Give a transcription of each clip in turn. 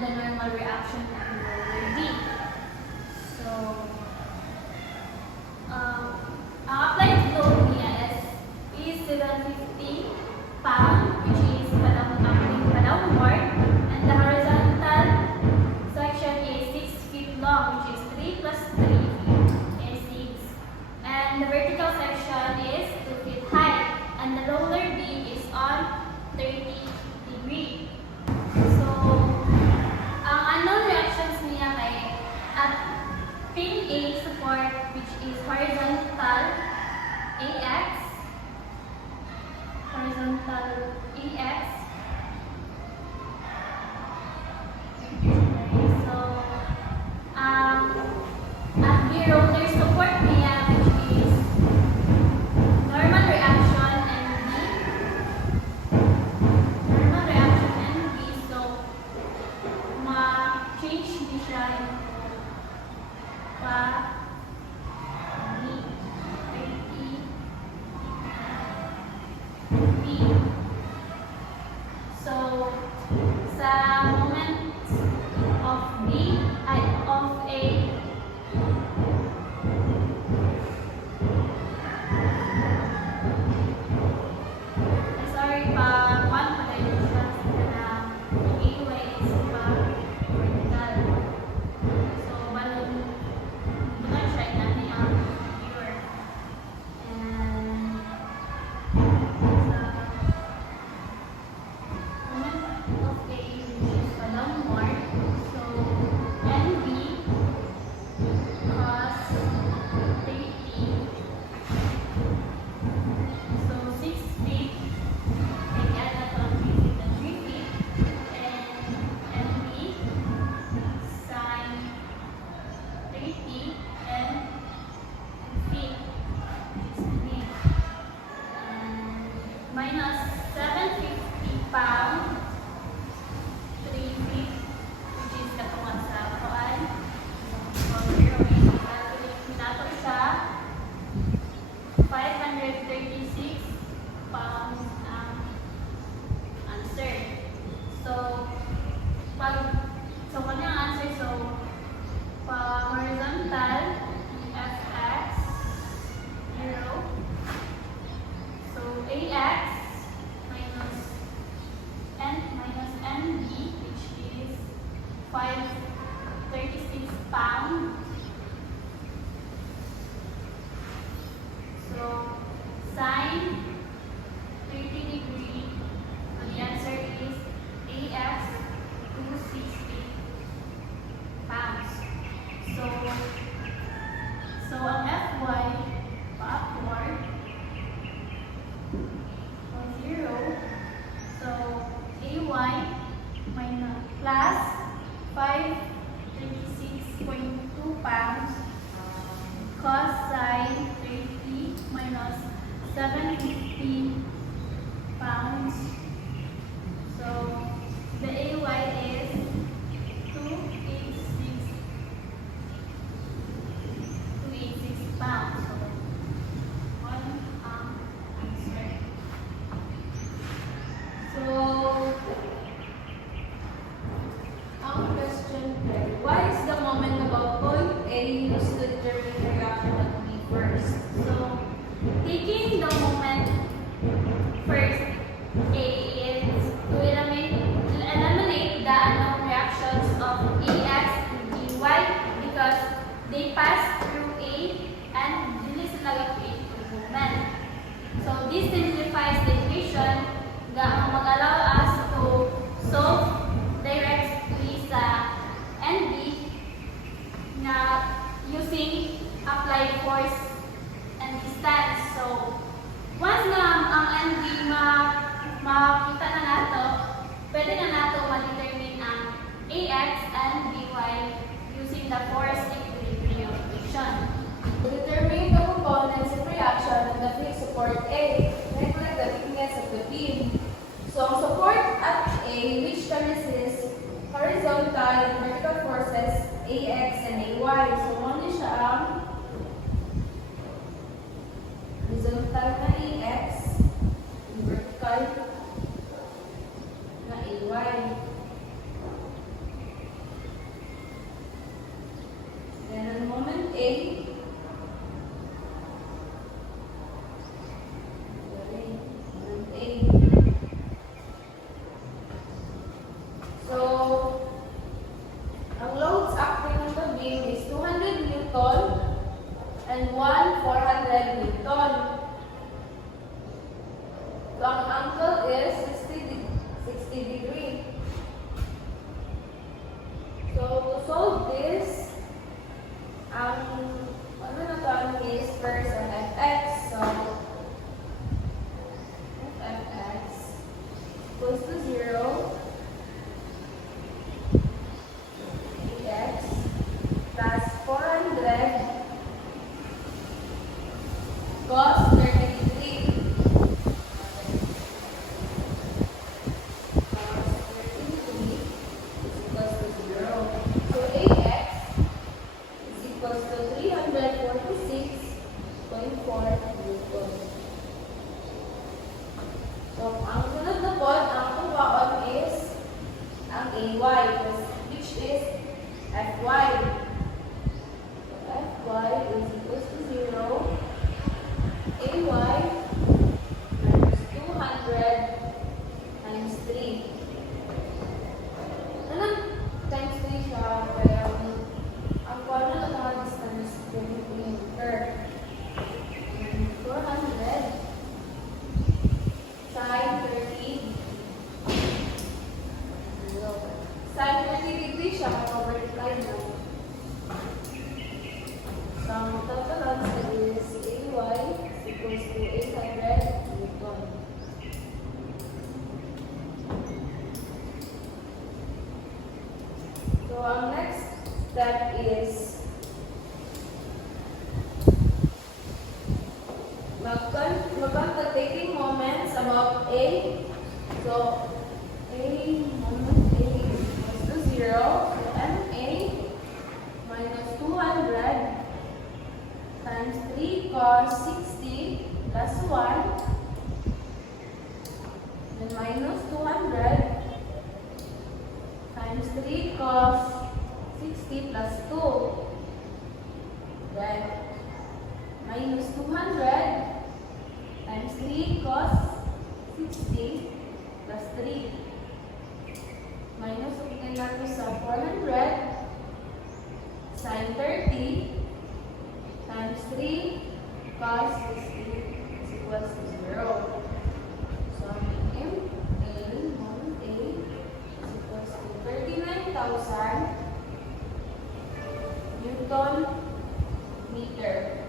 and the normal reaction ng roller B. So, ang applied load niya is 750 pound, which is pa-downward, and the horizontal section is 6 feet long, which is 3 plus 3 feet is 6. And the vertical section is 2 feet high, and the roller B is on 30 degree. So, ang unknown reactions niya ay at pin A support, which is horizontal AX, So, at B roller support niya, which is normal reaction and B. Normal reaction and B. So, ma-change di siya into B. So, sa moment of B, of A, sorry, pa 1 pa tayo siya na AY is pa vertical. So, balon siya natin ang pure. And sa moment of A, which is pa downward, so NB cos 30. So 6 feet, and add up on 3 feet and 3 feet, and NB sin 30 and feet, which is feet, and minus 750 pound, 3 feet, which is katungan sa kuan. So, here we calculate nato siya 536 pounds ang answer. So, kanyang answer, so, pag horizontal, FX, 0. So, AX minus NB, which is 536 pounds. So, sine 30 degree, so the answer is AX 260 pounds. So ang FY pa-upward, 0. So, AY minus plus 536.2 pounds cos sine 30 minus 750 pounds. So, the AY is 286 pounds. So, one answer. So, ang question, what is the moment about point A used to determine the reaction at B first? So, taking the moment first, A is to eliminate the unknown reactions of AX and BY because they pass through A and this is nag-create the movement. So, this simplifies the equation that mag-allow us to solve directly sa NB na using applied force and distance. So, once na ang NB makita na nato, pwede na nato ma-determine ang AX and BY using the force equilibrium equation. To determine the components of reaction of the field support A, calculate the thickness of the beam. So, ang support at A, which can resist horizontal and vertical forces AX and AY. So, ano siya ang horizontal na AX, vertical na AY. So, ang sunod na po, ang tuwaon is ang AY, which is FY. So, FY is equals to 0. AY minus 200 times 3. Anong times 3 siya? Kaya ang kuwan na naka-distance 20 meter. 400 sine 30. Sine 30 degree siya kung vertical na. So, ang total answer is AY is equals to 800 Newton. So, ang next step is taking moments about A. So, moment A is equals to 0. So, MA minus 200 times 3 cos 60 plus 1. Then minus 200 times 3 cos 60 plus 2. Then minus 200 times 3 cos 60 plus 3. Minus ulitin natin sa 400 sine 30 times 3 cos 60 is equals to 0. So, moment A is equals to 39,000 Newton meter.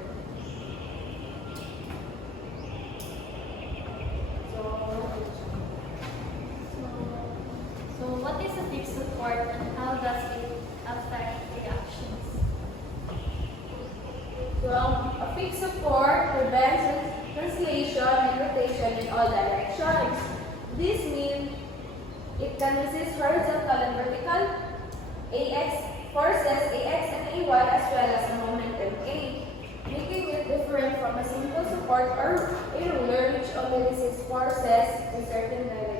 So what is a fixed support and how does it affect reactions? So, a fixed support prevents translation and rotation in all directions. This means it can resist horizontal and vertical forces AX and AY as well as a momentum A, making it different from a simple support or a ruler which only resists forces in certain directions.